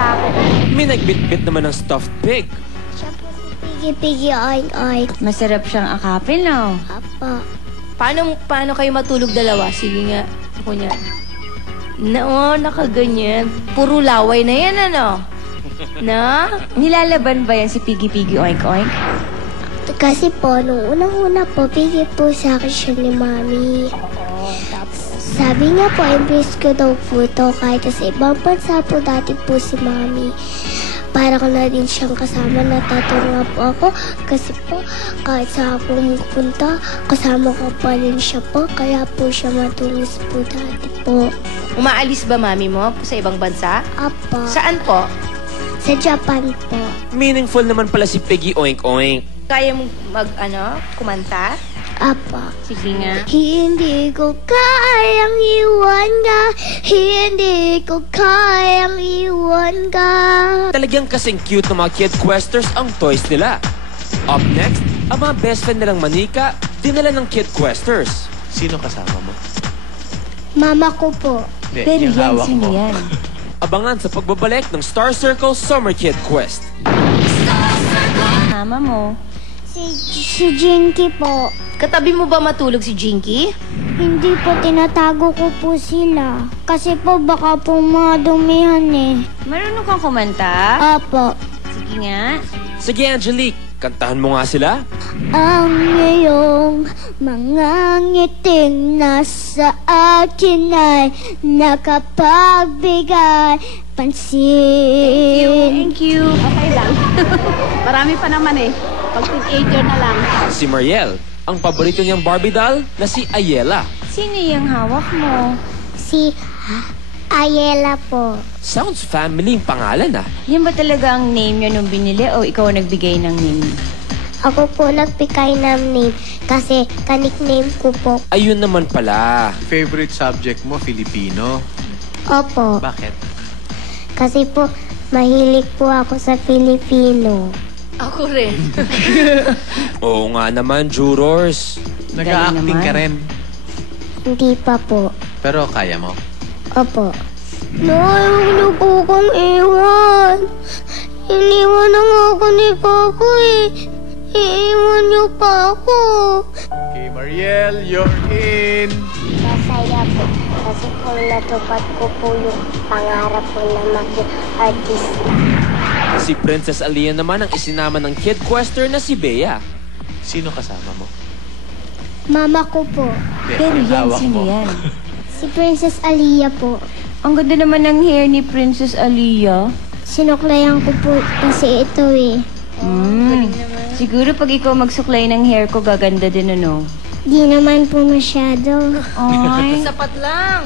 sa akin. May nagbitbit naman ng stuffed pig. Siya po si Piggy Piggy Oink Oink. Masarap siyang akapin, no? Apa. Paano kayo matulog dalawa? Sige nga. Ako niya. Nakaganyan. Puro laway na yan, ano? Na? Nilalaban ba yan si Piggy Piggy Oink Oink? Kasi po, nung unang-una po, bigay po sa akin siya ni Mami. Sabi niya po, imbis ko daw po ito kahit sa ibang bansa po dati po si Mami. Para ko na din siyang kasama, natatawa po ako. Kasi po, kahit saan po pumunta, kasama ko pa rin siya po. Kaya po siya matulis po dati po. Umaalis ba mami mo sa ibang bansa? Apa. Saan po? Sa Japan po. Meaningful naman pala si Piggy Oink Oink. Kaya mo kumanta? Apa. Sige nga. Hindi ko kayang iwan ka. Hindi ko kayang iwan ka. Talagang kasing cute ng mga Kid Questers ang toys nila. Up next, ang mga best friend nilang manika, dinala ng Kid Questers. Sino kasama mo? Mama ko po. Hindi, Pero yung yan, hawak sino mo. yan? Abangan sa pagbabalik ng Star Circle Summer Kid Quest. Mama mo. Si Jinky po. Katabi mo ba matulog si Jinky? Hindi po, tinatago ko po sila. Kasi po baka po madumihan eh. Marunong kang kumanta? Apo. Sige nga. Sige Angelique, kantahan mo nga sila. Ang iyong mga ngiting nasa akin ay nakapagbigay pansin. Thank you. Okay lang. Marami pa naman eh. Pag teenager na lang. Si Mariel, ang paborito niyang Barbie doll na si Ayela. Sino yung hawak mo? Si Ayela po. Sounds family ang pangalan ah. Yan ba talaga ang name niya nung binili o ikaw ang nagbigay ng name? Ako po nagpikay ng name kasi ka-nickname ko po. Ayun naman pala. Favorite subject mo, Filipino. Opo. Bakit? Kasi po mahilig po ako sa Filipino. Ako rin. Oo nga naman, jurors. Nag-a-acting ka rin. Hindi pa po. Pero kaya mo. Opo. Nay, huwag niyo po kong iwan. Iniwan na nga ako ni Papa eh. Iiwan niyo pa ako. Okay, Mariel, you're in. Masaya po. Kasi po natupad ko po yung pangarap ko na maging artista. Si Princess Aliyah naman ang isinama ng Kid Quester na si Bea. Sino kasama mo? Mama ko po. Hindi, Pero yung yan, hawak sino mo. yan? Si Princess Aliyah po. Ang ganda naman ng hair ni Princess Aliyah. Sinuklayan ko po kasi ito eh. Siguro pag ikaw magsuklay ng hair ko, gaganda din ano? Di naman po masyado. Ay, Sapat lang.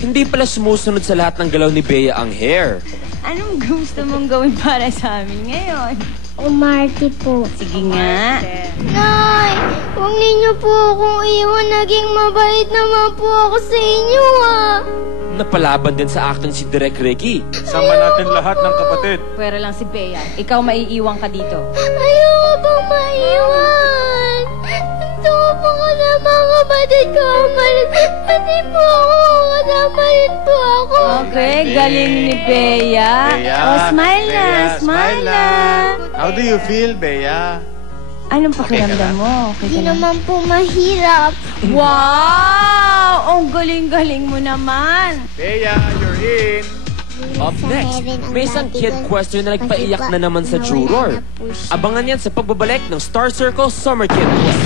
Hindi pala sumusunod sa lahat ng galaw ni Bea ang hair. anong gusto mong gawin para sa amin ngayon? Umarte po. Sige nga. Nay, huwag ninyo po akong iwan. Naging mabait naman po ako sa inyo ah. Napalaban din sa acting si Direk Ricky. Sama natin lahat ng kapatid. Pwera lang si Bea. Ikaw maiiwan ka dito. Ayoko pong maiwan. Gusto ko po kasama ang kapatid ko umalis. Pati po ako, kasama rin po ako. Okay, galing ni Bea. Bea. Oh, smile na, Bea, smile na. How do you feel, Bea? Anong pakiramdam mo? Okay Di ka na? naman po mahirap. Wow! Ang galing-galing mo naman. Bea, you're in. Up next, may isang Kid Quester na nagpaiyak na naman sa juror. Abangan yan sa pagbabalik ng Star Circle Summer Kid Quest.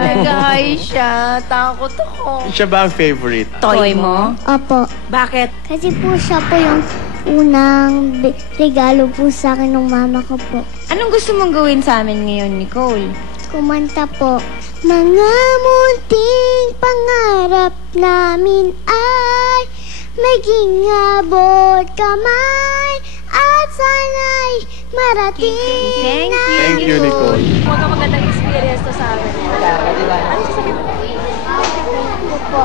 Nag-hi siya. Takot ako. Siya ba ang favorite? Toy mo? Opo. Bakit? Kasi po siya po yung unang regalo po sa akin ng mama ko po. Anong gusto mong gawin sa amin ngayon, Nicole? Kumanta po. Mga munting pangarap namin ay maging abot kamay at sana'y marating Thank you. Thank you, Nicole. Mga magandang experience to sa amin. po.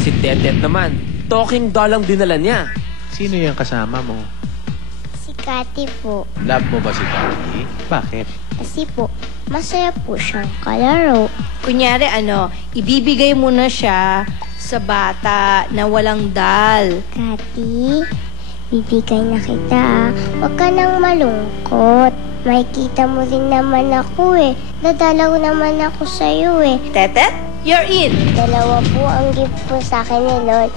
Si Tetet naman, talking doll ang dinala niya. Sino yung kasama mo? Si Kati po. Love mo ba si Kati? Bakit? Kasi po, masaya po siyang kalaro. Kunyari, ibibigay mo na siya Sa bata na walang dal. Kati, bibigay na kita. Huwag ka nang malungkot. Makikita mo din naman ako eh. Dadalaw naman ako sa'yo eh. Tete, you're in. Dalawa po ang gift po sa akin ni Lord.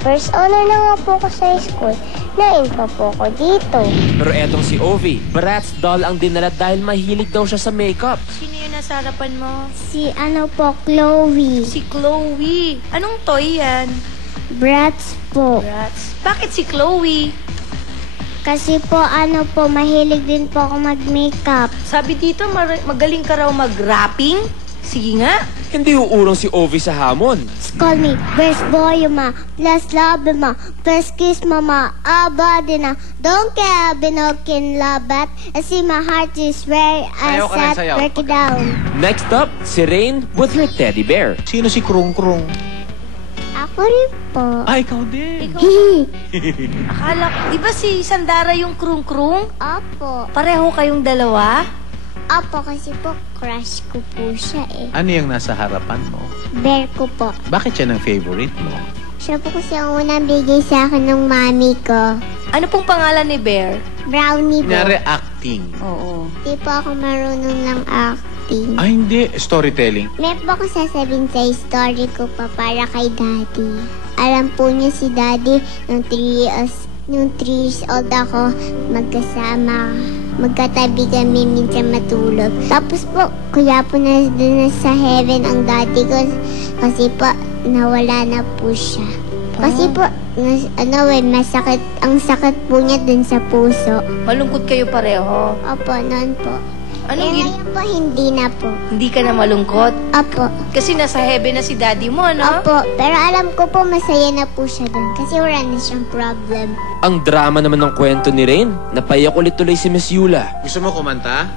First honor na nga po ako sa school. Nain pa po ako dito. Pero etong si Ovi, Bratz doll ang dinala dahil mahilig daw siya sa makeup. Sino yung nasa harapan mo? Si Chloe. Si Chloe. Anong toy yan? Bratz po. Bratz. Bakit si Chloe? Kasi po mahilig din po ako mag-makeup. Sabi dito, magaling ka raw mag-rapping. Sige nga. Hindi uurong si Ovi sa hamon. Call me best boy ma, plus love ma, plus kiss mama, abadi na. Don't care binokin labat. I see my heart is where I Sayaw ka na, sat, sayaw. break it down. Next up, si Rain with her teddy bear. Sino si Krung Krung? Ako rin po. Ah, ikaw din. Akala ko, di ba si Sandara yung krung-krung? Opo. Pareho kayong dalawa? Opo, kasi po crush ko po siya eh. Ano yung nasa harapan mo? Bear ko po. Bakit siya ang favorite mo? Siya po kasi ang unang bigay sa akin ng mami ko. Ano pong pangalan ni Bear? Brownie po. Kunyari, acting. Oo. Di po ako marunong ng acting. Ah, hindi. Storytelling. May po ako sasabihin sa story ko pa para kay Daddy. Alam po niya si Daddy nung 3 years old ako, magkatabi kami minsan matulog. Tapos po, kuya po na sa heaven ang daddy ko kasi po nawala na po siya. Kasi po, masakit, ang sakit po niya dun sa puso. Malungkot kayo pareho. Opo, noon po. Anong Ngayon po, hindi na po. Hindi ka na malungkot? Opo. Kasi nasa heaven na si daddy mo, no? Opo, pero alam ko po masaya na po siya dun kasi wala na siyang problem. Ang drama naman ng kwento ni Rain, napayak ulit tuloy si Miss Yula. Gusto mo kumanta?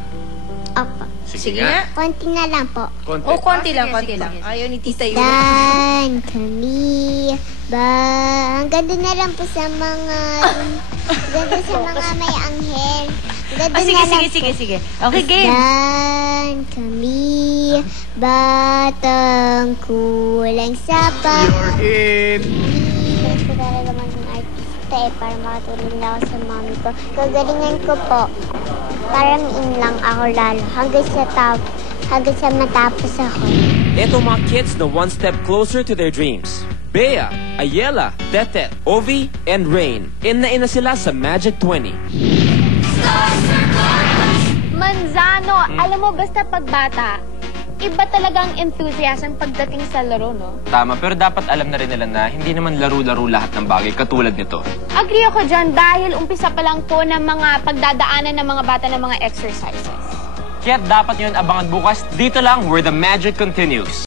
Opo. Sige nga. Konti na lang po. Konti. Oh, konti lang. Ayaw ni Tita Yula. Dan kami ba? Hanggang doon na lang po sa mga may anghel. Hanggang doon na lang po. Sige. Okay, game. Dan kami batang kulang sa You're in. Gusto ko talaga maging artista para makatulong na ako sa mami ko. Gagalingan ko po. Parang in lang ako lalo. Hanggang sa matapos ako. Eto mga kids na one step closer to their dreams. Bea, Ayela, Tete, Ovi, and Rain. Ina sila sa Magic 20. Manzano, alam mo, basta pagbata, iba talagang enthusiasm pagdating sa laro, no? Tama, pero dapat alam na rin nila na hindi naman laro-laro lahat ng bagay katulad nito. Agree ako dyan dahil umpisa pa lang po ng mga pagdadaanan ng mga bata ng mga exercises. Kaya dapat yun abangan bukas dito lang where the magic continues.